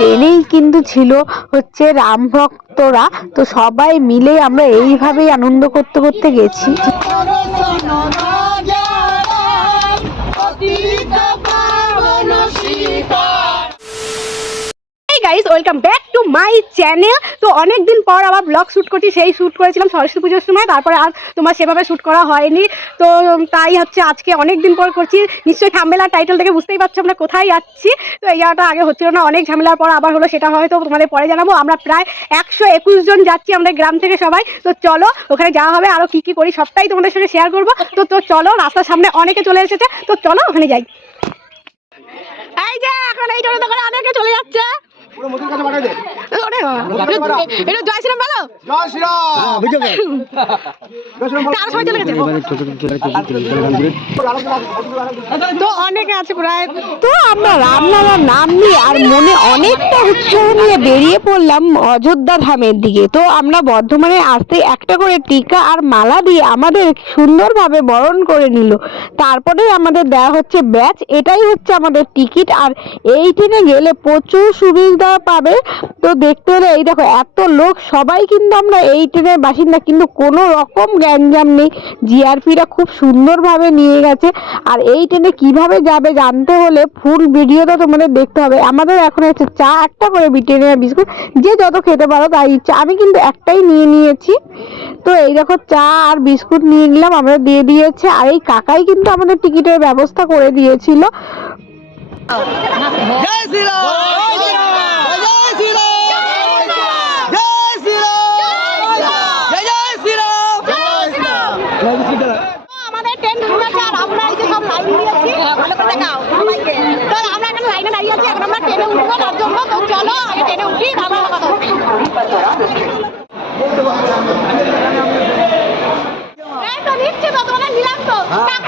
ট্রেনেই কিন্তু ছিল হচ্ছে রাম ভক্তরা। তো সবাই মিলে আমরা এইভাবেই আনন্দ করতে করতে গেছি। Welcome back to my channel তো অনেক দিন পর আবার ব্লগ শ্যুট করছি, সেই শ্যুট করেছিলাম সরস্বতী পুজোর সময়। তারপরে আর তোমার সেভাবে শ্যুট করা হয়নি। তো তাই হচ্ছে আজকে অনেক দিন পর করছি। নিশ্চয়ই ঝামেলা টাইটেল থেকে বুঝতেই পারছ আমরা কোথায় যাচ্ছি। তো এই আগে হচ্ছিল না, অনেক ঝামেলার পর আবার হলো, সেটা হয়তো তোমাদের পরে জানাব। আমরা প্রায় একশো একুশ জন যাচ্ছি আমাদের গ্রাম থেকে সবাই। তো চলো, ওখানে যাওয়া হবে। আরও কী কী করি সবটাই তোমাদের সঙ্গে শেয়ার করব। তো তো চলো, রাস্তার সামনে অনেকে চলে এসেছে। তো চলো, ওখানে যাই। এই যে, এখন এই করে অনেকে চলে যাচ্ছে। পুরো মতির কাছে পাঠাই দে ওরে বাবা এটা জয় শ্রীরাম বলো জয় শ্রীরাম জয় শ্রীরাম বল। তার সবাই চলে গেছে তো অনেকে আছে প্রায় তো আমরা রামনারার নাম নিয়ে আর মনে অনেকটা উৎসাহ নিয়ে বেরিয়ে পড়লাম অযোধ্যা ধামের দিকে তো আমরা বর্ধমানে আসতে একটা করে টিকা আর মালা দিয়ে আমাদের সুন্দরভাবে বরণ করে নিল তারপরে আমাদের দেওয়া হচ্ছে ব্যাচ এটাই হচ্ছে আমাদের টিকিট আর এই ট্রেনে গেলে প্রচুর সুবিধা পাবে। তো দেখতে হলে এই দেখো, এত লোক, সবাই কিন্তু আমরা এই ট্রেনের বাসিন্দা, কিন্তু কোনো রকম গ্যাঞ্জাম নেই। জিআরপিরা খুব সুন্দরভাবে নিয়ে গেছে। আর এই ট্রেনে কীভাবে যাবে জানতে হলে ফুল ভিডিওটা তোমাদের দেখতে হবে। আমাদের এখন হচ্ছে চা একটা করে ব্রিটানিয়া বিস্কুট, যে যত খেতে পারো তাই ইচ্ছা আমি কিন্তু একটাই নিয়ে নিয়েছি। তো এই দেখো, চা আর বিস্কুট নিয়ে নিলাম, আমরা দিয়ে দিয়েছে। আর এই কাকাই কিন্তু আমাদের টিকিটের ব্যবস্থা করে দিয়েছিল জয় শ্রীরাম জয় শ্রীরাম জয় শ্রীরাম জয় শ্রীরাম জয় জয় শ্রীরাম জয় শ্রীরাম আমাদের ট্রেন ঢুকেছে আর আমরা এই যে সব লাইন দিয়েছি ভালো করে দেখাও সবাইকে তো আমরা এখন লাইনে দাঁড়িয়ে আছি এখন আমরা ট্রেনে উঠবো তার জন্য তো চলো আগে ট্রেনে উঠি তারপর কথা হচ্ছে এই তো নিচ্ছে তো তোমাদের নিলাম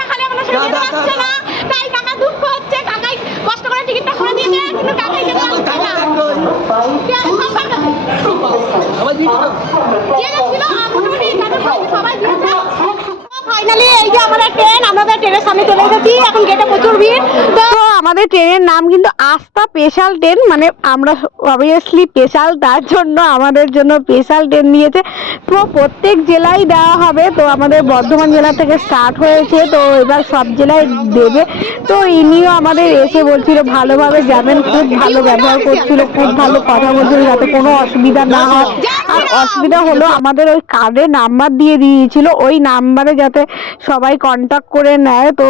ফাইনালি এই যে আমাদের ট্রেন আমাদের ট্রেনের সামনে চলে এসেছি। এখন গেটে প্রচুর ভিড়। তো আমাদের ট্রেনের নাম কিন্তু আস্থা স্পেশাল ট্রেন মানে আমরা অবভিয়াসলি স্পেশাল তার জন্য, আমাদের জন্য স্পেশাল ট্রেন দিয়েছে তো প্রত্যেক জেলায় দেওয়া হবে। তো আমাদের বর্ধমান জেলা থেকে স্টার্ট হয়েছে। তো এবার সব জেলায় দেবে। তো ইনিও আমাদের এসে বলছিল, ভালোভাবে যাবেন। খুব ভালো ব্যবহার করছিল। খুব ভালো কথা বলছিল যাতে কোনো অসুবিধা না হয়। আর অসুবিধা হলো আমাদের ওই কার্ডে নাম্বার দিয়ে দিয়েছিল। ওই নাম্বারে যাতে সবাই কন্ট্যাক্ট করে নেয়। তো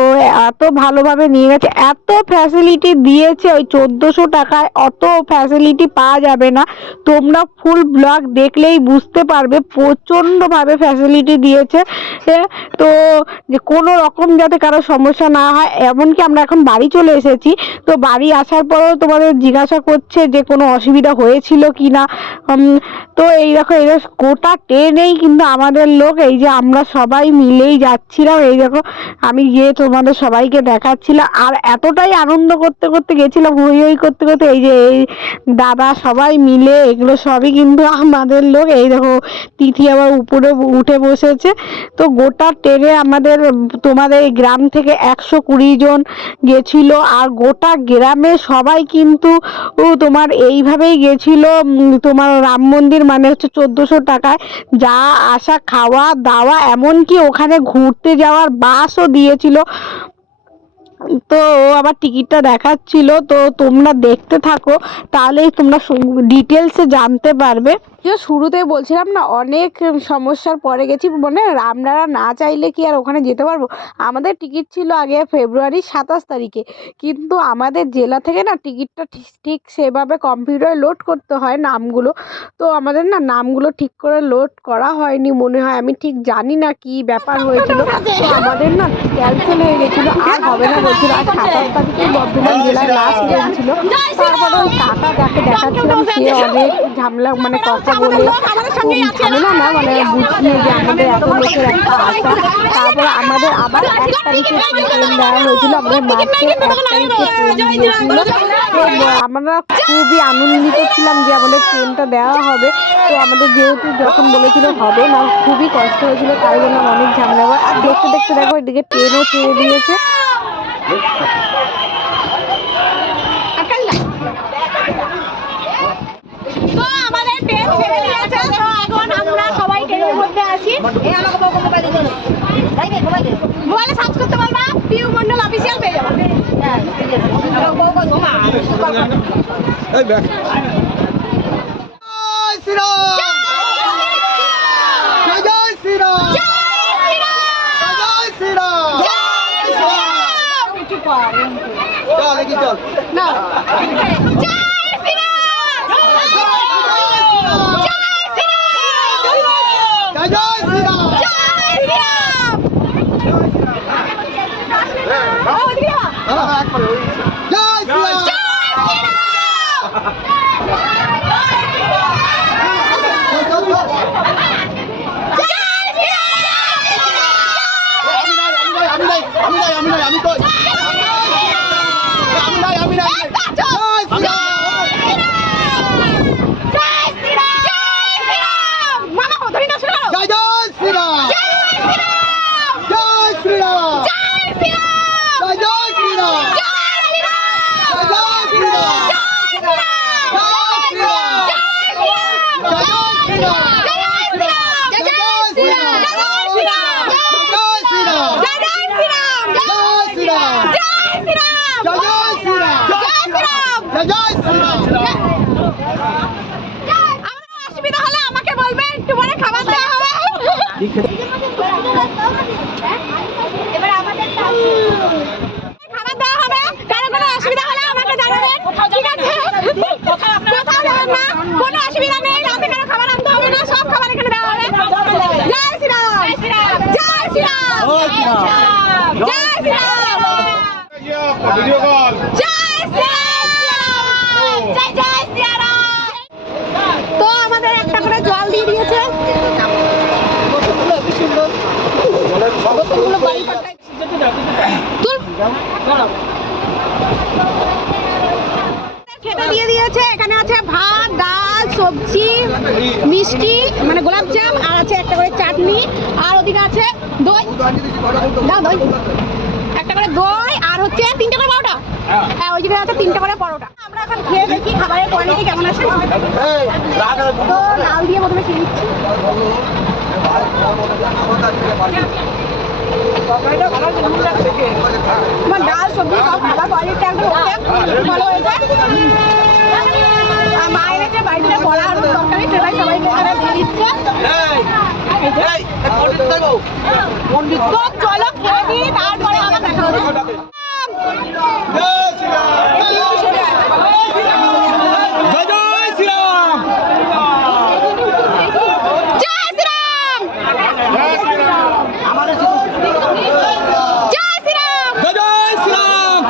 এত ভালোভাবে নিয়ে গেছে। এত ফ্যাসিলিটি দিয়েছে ওই চোদ্দোশো টাকায়, অত ফ্যাসিলিটি পাওয়া যাবে না। তোমরা ফুল ব্লগ দেখলেই বুঝতে পারবে, প্রচণ্ডভাবে ফ্যাসিলিটি দিয়েছে। তো যে কোনো রকম যাতে কারও সমস্যা না হয়, এমনকি আমরা এখন বাড়ি চলে এসেছি। তো বাড়ি আসার পরেও তোমাদের জিজ্ঞাসা করছে যে কোনো অসুবিধা হয়েছিল কি না তো এই দেখো, এই গোটা ট্রেনেই কিন্তু আমাদের লোক, এই যে আমরা সবাই মিলেই যাচ্ছিলাম, এই দেখো, আমি গিয়ে তোমাদের সবাইকে দেখাচ্ছিলাম, আর এতটাই আনন্দ করতে করতে গেছিলাম, হই হই করতে করতে, এই যে এই দাদা সবাই মিলে, এগুলো সবই কিন্তু আমাদের লোক, এই দেখো, তিথি আবার উপরে উঠে বসেছে, তো গোটা ট্রেনে আমাদের, তোমাদের এই গ্রাম থেকে একশো কুড়ি জন গেছিল, আর গোটা গ্রামে সবাই কিন্তু তোমার এইভাবেই গেছিল তোমার রাম মন্দির মানে হচ্ছে চোদ্দোশো টাকায়, যা আসা, খাওয়া, দাওয়া, এমনকি ওখানে ঘুরতে যাওয়ার বাসও দিয়েছিল। তো ও আবার টিকিটটা দেখাচ্ছিল। তো তোমরা দেখতে থাকো, তাহলেই তোমরা ডিটেলসে জানতে পারবে। যে শুরুতে বলছিলাম না অনেক সমস্যার পরে গেছি। মানে আপনারা না চাইলে কি আর ওখানে যেতে পারব? আমাদের টিকিট ছিল আগে ফেব্রুয়ারি সাতাশ তারিখে। কিন্তু আমাদের জেলা থেকে না টিকিটটা ঠিক ঠিক সেভাবে কম্পিউটারে লোড করতে হয় নামগুলো। তো আমাদের না নামগুলো ঠিক করে লোড করা হয়নি মনে হয়। আমি ঠিক জানি না কি ব্যাপার হয়েছিল। আমাদের না ক্যান্সেল হয়ে গেছিল। আর হবে না বলছিল। আর সাতাশ তারিখে বর্ধমান জেলার লাস্ট ছিল তারপরে ওই কাকা যাকে দেখাচ্ছিলাম সে অনেক ঝামেলা মানে কথা বলে খুব ঝামেলা না মানে বুঝিয়ে যে আমাদের এত একটা আশা। তারপরে আমাদের আবার এক তারিখে ট্রেন দেওয়া হয়েছিল আমাদের মার্চের এক তারিখে ট্রেন দিয়েছিল তো আমরা খুবই আনন্দিত ছিলাম যে আমাদের ট্রেনটা দেওয়া হবে। তো আমাদের যেহেতু যখন বলেছিল হবে না খুবই কষ্ট হয়েছিল তাই জন্য অনেক ঝামেলা হয় আর দেখতে দেখতে দেখো এদিকে ট্রেনও ছেড়ে দিয়েছে। আমরা সবাই ট্রেনের মধ্যে আছি মোবাইলে চল না অসুবিধা হলে আমাকে বলবে একটু পরে খাবার দেওয়া হবে। এবার আমাদের খাবার দেওয়া হবে। কারও কোনো অসুবিধা হলে আমাকে জানাবেন। ঠিক আছে? কোথাও যাবেন না। কোনো অসুবিধা নেই। রাতে কোনো খাবার আনতে হবে না। সব খাবার এখানে দেওয়া হবে। জয় শ্রীরাম। জয় শ্রীরাম। জয় শ্রীরাম জয় শ্রীরাম ভিডিও কল জয় শ্রীরাম জয় জয় শ্রীরাম তো আমাদের একটা করে জল দিয়ে দিয়েছে বোতলগুলো বাড়ি পাঠায় তুল খেতে দিয়ে দিয়েছে এখানে আছে ভাত ডাল সবজি মিষ্টি মানে গোলাপ জাম, আর আছে একটা করে চাটনি, আর ওদিকে আছে দই। দাও দই। একটা করে দই, আর হচ্ছে তিনটে করে পরোটা। হ্যাঁ ওই দিকে আছে তিনটে করে পরোটা। আমরা এখন খেয়ে দেখি খাবারের কোয়ালিটি কেমন আছে। তো লাল দিয়ে প্রথমে খেয়ে। নিচ্ছি ডাল, সবজি, সব খাবার কোয়ালিটি একদম ভালো হয়েছে আর মায়ের যে বাড়িতে বড়া আলুর তরকারি সেটাই সবাইকে এখানে দিয়ে দিচ্ছে তো চলো খেয়ে নিই তারপরে আবার দেখা হবে জয় জয় শ্রীরাম জয় শ্রীরাম জয় শ্রীরাম জয় জয় শ্রীরাম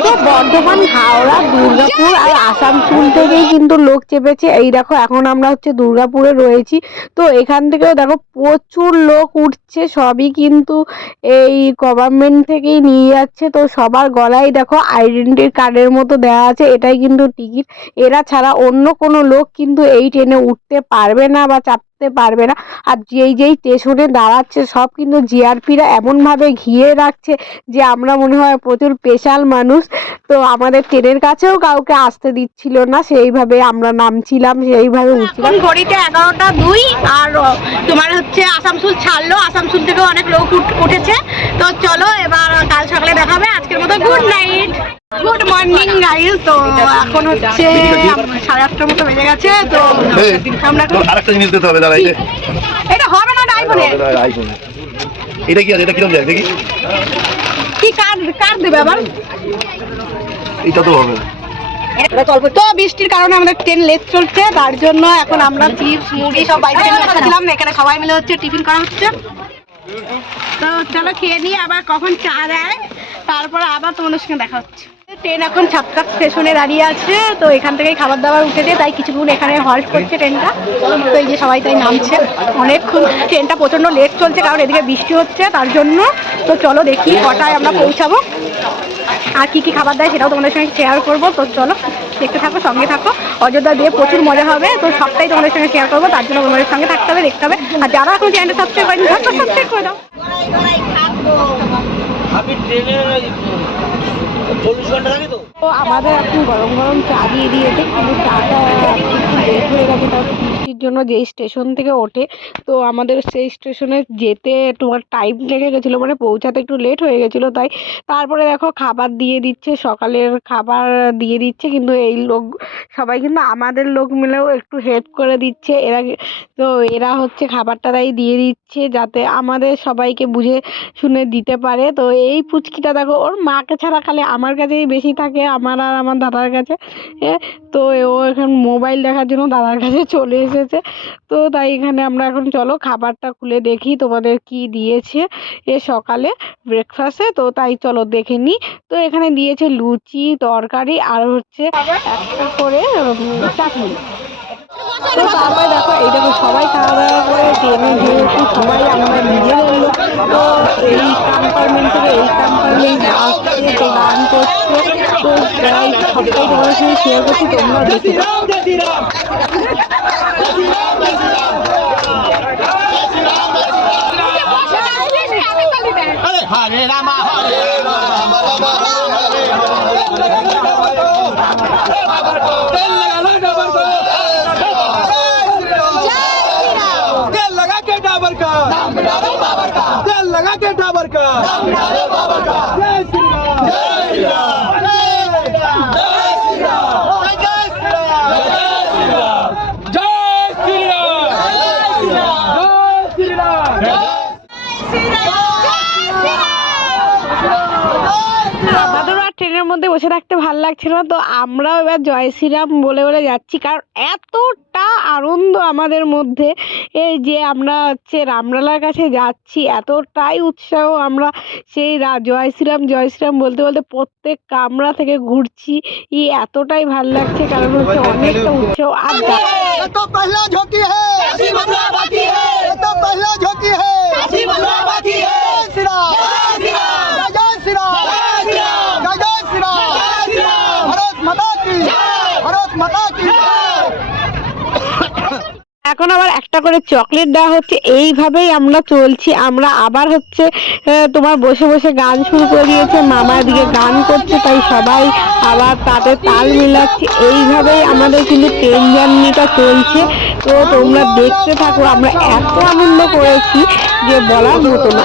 তো বর্ধমান, হাওড়া, দুর্গাপুর আর আসানসোল থেকেই কিন্তু লোক চেপেছে। এই দেখো, এখন আমরা হচ্ছে দুর্গাপুরে রয়েছি। তো এখান থেকেও দেখো, প্রচুর লোক উঠছে, সবই কিন্তু এই গভর্নমেন্ট থেকেই নিয়ে যাচ্ছে। তো সবার গলায় দেখো আইডেন্টি কার্ডের মতো দেওয়া আছে, এটাই কিন্তু টিকিট এরা ছাড়া অন্য কোনো লোক কিন্তু এই ট্রেনে উঠতে পারবে না বা চাপতে পারবে না। আর যেই যেই স্টেশনে দাঁড়াচ্ছে সব কিন্তু জিআরপিরা এমনভাবে ঘিরে রাখছে যে আমরা মনে হয় প্রচুর স্পেশাল মানুষ। তো আমাদের ট্রেনের কাছেও কাউকে আসতে দিচ্ছিল না। সেইভাবে আমরা নামছিলাম সেইভাবে উঠছিলাম। ঘড়িতে এগারোটা দুই আর তোমার হচ্ছে আসামসুল ছাড়লো। আসামসুল থেকেও অনেক লোক উঠেছে। তো চলো এবার কাল সকালে দেখাবে। আজকের মতো good night good morning guys তো এখন হচ্ছে সাড়ে আটটার মতো বেজে গেছে তো আমরা এখন আরেকটা জিনিস দিতে হবে এটা হবে না আইফোনে আইফোন এটা কি আছে? এটা কিরম দেখ দেখি। কি কার কার দেবে আবার? এটা তো হবে না। তো বৃষ্টির কারণে আমাদের ট্রেন লেট চলছে তার জন্য এখন আমরা চিপস মুড়ি সব বাইরে খাচ্ছিলাম এখানে সবাই মিলে হচ্ছে টিফিন করা হচ্ছে। তো চলো খেয়ে নিই আবার কখন চা দেয় তারপর আবার তোমাদের সঙ্গে দেখা হচ্ছে। ট্রেন এখন ছাত্রা স্টেশনে দাঁড়িয়ে আছে, তো এখান থেকেই খাবার দাবার উঠেছে তাই কিছুক্ষণ এখানে হল্ট করছে ট্রেনটা। তো এই যে সবাই তাই নামছে। অনেকক্ষণ ট্রেনটা প্রচণ্ড লেট চলছে, কারণ এদিকে বৃষ্টি হচ্ছে, তার জন্য। তো চলো দেখি কটায় আমরা পৌঁছাবো। আর কি কি খাবার দেয় সেটাও তোমাদের সঙ্গে শেয়ার করব। তো চলো, দেখতে থাকো, সঙ্গে থাকো। অযোধ্যা দিয়ে প্রচুর মজা হবে, তো সবটাই তোমাদের সঙ্গে শেয়ার করব, তার জন্য তোমাদের সঙ্গে থাকতে হবে, দেখতে হবে। আর যারা এখন চ্যানেলটা সাবস্ক্রাইব করেনি সাবস্ক্রাইব করে দাও। তো? আমাদের একটু গরম গরম চা দিয়ে দিয়েছে, কিন্তু চাটা একটু লেট হয়ে গেছে তার বৃষ্টির জন্য যেই স্টেশন থেকে ওঠে, তো আমাদের সেই স্টেশনে যেতে তোমার টাইম লেগে গেছিল মানে পৌঁছাতে একটু লেট হয়ে গেছিল, তাই তারপরে দেখো খাবার দিয়ে দিচ্ছে, সকালের খাবার দিয়ে দিচ্ছে, কিন্তু এই লোক, সবাই কিন্তু আমাদের লোক মিলেও একটু হেল্প করে দিচ্ছে, এরা তো এরা হচ্ছে খাবারটা তাই দিয়ে দিচ্ছে, যাতে আমাদের সবাইকে বুঝে শুনে দিতে পারে, তো এই পুচকিটা দেখো, ওর মাকে ছাড়া খালি আমার কাছেই বেশি থাকে, আমার আর আমার দাদার কাছে তো ও এখন মোবাইল দেখার জন্য দাদার কাছে চলে এসেছে তো তাই এখানে আমরা এখন চলো খাবারটা খুলে দেখি তোমাদের কি দিয়েছে এ সকালে ব্রেকফাস্টে তো তাই চলো দেখে নিই। তো এখানে দিয়েছে লুচি, তরকারি আর হচ্ছে একটা করে চাটনি। তো তারপরে দেখো এই দেখো সবাই খাওয়া দাওয়া করে ট্রেনে যেহেতু সবাই আমরা নিজেদের লোক তো এই কম্পার্টমেন্ট থেকে এই কম্পার্টমেন্ট আসছে তো গান করছে তো তাই সবটাই তোমাদের সঙ্গে শেয়ার করছি তোমরা দেখে। হরে রামা হরে রামা রামা হরে तेल लगा के डाबर का। दम लगा के बाबर का। दम लगा के डाबर का। नाम मिटा दो লাগছিল না তো আমরাও এবার জয় শ্রীরাম বলে বলে যাচ্ছি। কারণ এতটা আনন্দ আমাদের মধ্যে এই যে আমরা হচ্ছে রামলালার কাছে যাচ্ছি এতটাই উৎসাহ আমরা সেই রা- জয় শ্রীরাম জয় শ্রীরাম বলতে বলতে প্রত্যেক কামরা থেকে ঘুরছি। ই এতটাই ভালো লাগছে কারণ হচ্ছে অনেকটা উৎসাহ। আর এখন আবার একটা করে চকলেট দেওয়া হচ্ছে, এইভাবেই আমরা চলছি। আমরা আবার হচ্ছে তোমার বসে বসে গান শুরু করে দিয়েছে, মামার দিকে গান করছে, তাই সবাই আবার তাতে তাল মিলাচ্ছে। এইভাবেই আমাদের কিন্তু ট্রেন জার্নিটা চলছে। তো তোমরা দেখতে থাকো, আমরা এত আনন্দ করেছি যে বলার মতো না।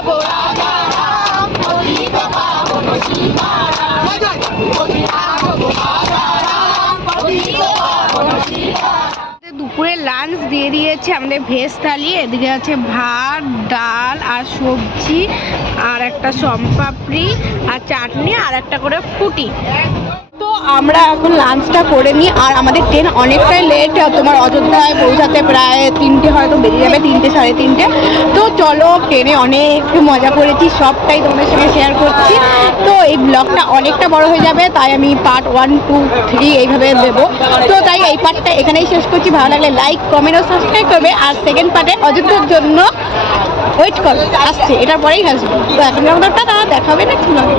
দিয়েছে আমাদের ভেজ থালি, এদিকে আছে ভাত, ডাল আর সবজি, আর একটা সম্পাপড়ি আর চাটনি আর একটা করে ফুটি। তো আমরা এখন লাঞ্চটা করে নিই। আর আমাদের ট্রেন অনেকটাই লেট তোমার অযোধ্যায় পৌঁছাতে প্রায় তিনটে হয়তো বেরিয়ে যাবে, তিনটে, সাড়ে তিনটে। তো চলো ট্রেনে অনেক মজা করেছি, সবটাই তোমাদের সঙ্গে শেয়ার করছি। তো এই ব্লগটা অনেকটা বড় হয়ে যাবে, তাই আমি পার্ট ওয়ান টু থ্রি এইভাবে দেবো। তো তাই এই পার্টটা এখানেই শেষ করছি। ভালো লাগলে লাইক কমেন্ট ও সাবস্ক্রাইব করবে। আর সেকেন্ড পার্টে অযোধ্যার জন্য ওয়েট করো, আসছে। এটার পরেই আসবে। তো এখন টাটা, দেখা হবে ব্লগে